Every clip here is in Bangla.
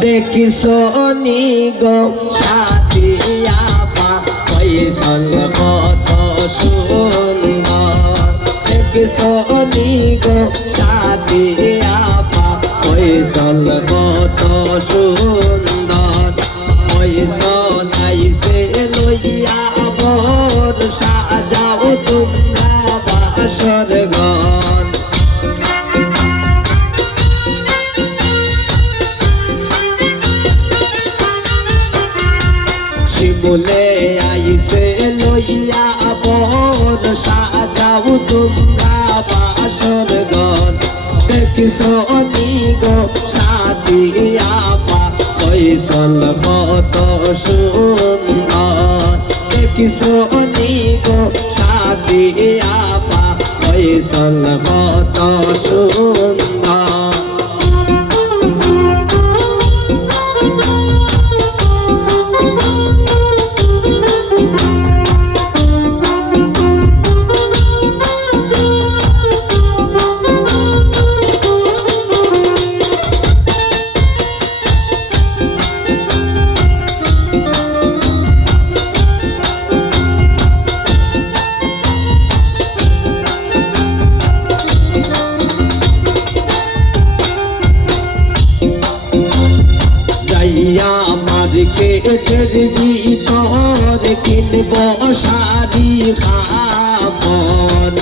দেখিছো নি গো সাথিয়া পা ফয়সাল কত সুন্দর দেখিছো নি গো সাথিয়া পা ফয়সাল কত সুন্দর ফয়সাল আইছে লইয়া মোর সাজাও তোমরা বাসর ঘর শিমুলে আইছে লইয়া মোর সাজাও তোমরা বাসর ঘর দেখিছো নি গো সাথিয়া পা ফয়সাল কত সুন্দর দেখিছো নি গো সাথিয়া পা ফয়সাল কত সুন্দর মার্কেটের ভিতর কিনব শাড়ি কাপড়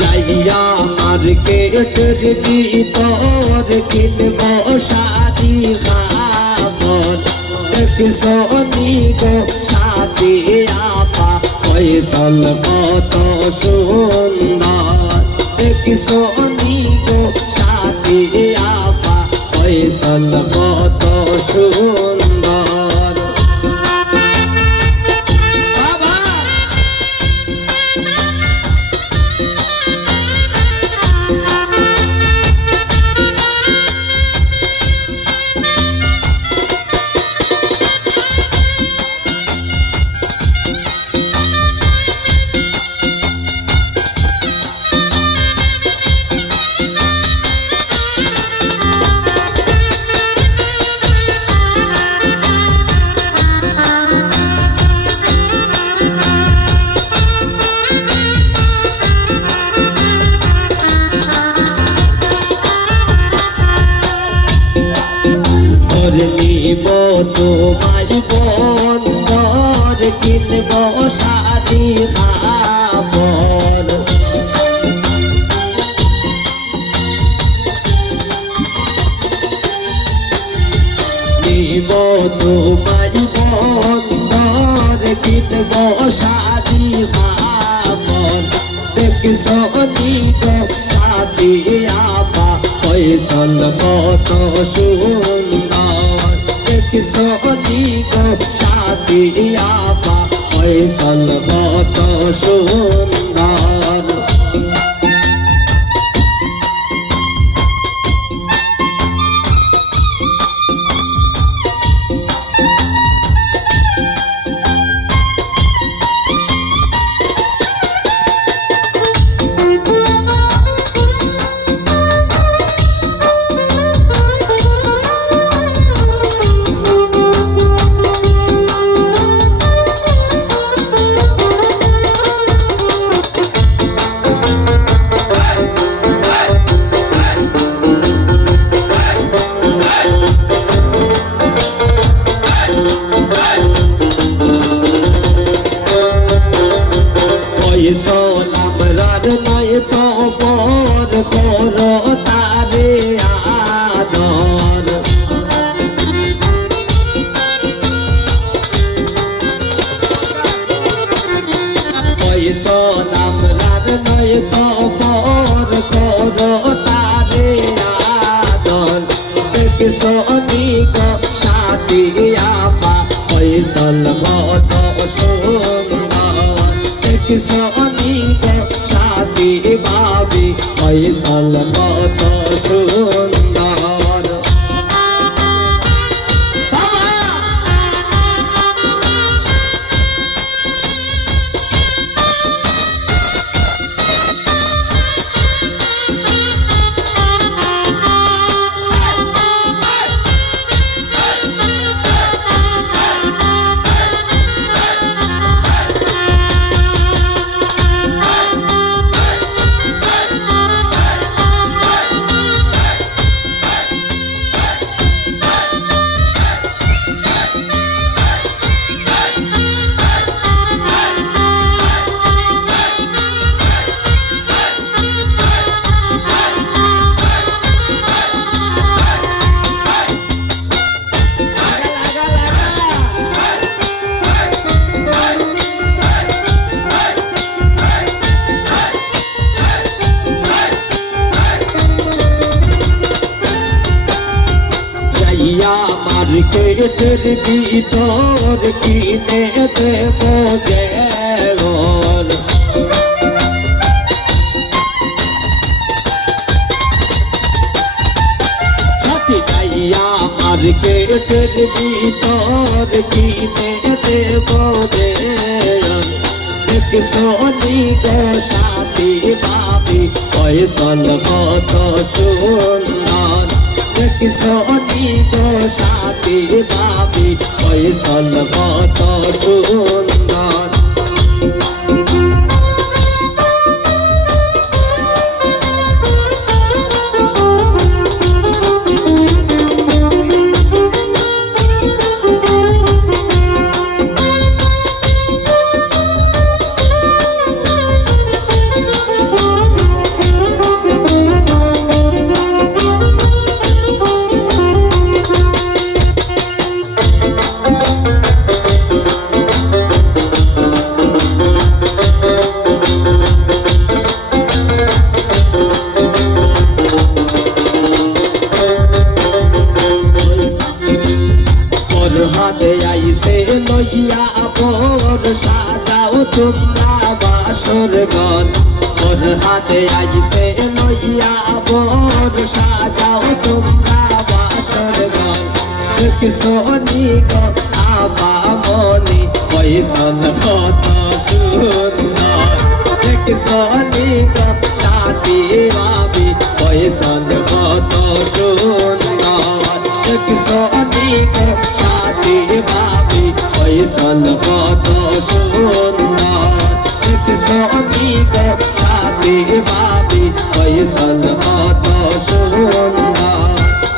যাইয়া মার্কেটের ভিতর কিনব শাড়ি কাপড় দেখিছো নি গো সাথিয়া পা ফয়সাল কত সুন্দর দেখিছো নি গো সাথিয়া পা ফয়সাল কত সুন্দর বাবা নিব তোমার বন্ধর কিনব শাড়ি কাপড় নিব তোমার বন্ধর কিনব শাড়ি কাপড় দেখিছো নি গো সাথিয়া পা ফয়সাল কত সুন্দর দেখিছো নি গো সাথিয়া পা ফয়সাল কত সুন্দর নয় তো বর করো তারে আদর পয়সা নামরার নয় তো বর করো তারে আদর দেখিছো নি গো সাথিয়া পা ফয়সাল কত সুন্দর দেখিছো নি গো সাথী ভাবি ফয়সাল কত সুন্দর পেটের ভিতর কিনে দেব যেমন সাথী গাইয়া মার্কেটের ভিতর কিনে দেব যেমন দেখছনি গো সাথী ভাবি ফয়সাল কত সুন্দর দেখছনি গো সাথী ভাবি ফয়সাল কত সুন্দর হাতে আইসে লইয়া পর সাজাও তোমরা বাসর ঘর ওর হাতে আইসে লইয়া পর সাজাও তোমরা বাসর ঘর দেখছনি গো আবা মনি ফয়সাল কত সুন্দর দেখছনি গো সাথী ভাবি ফয়সাল কত সুন্দর দেখছনি গো সাথী ভাবি ফয়সাল কত সুন্দর দেখছনি গো সাথী ভাবি ফয়সাল কত সুন্দর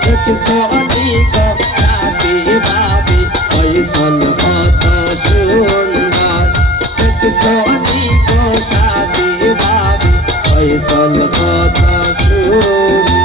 দেখছনি গো সাথী ভাবি ফয়সাল কত সুন্দর দেখছনি গো সাথী ভাবি ফয়সাল কত সুন্দর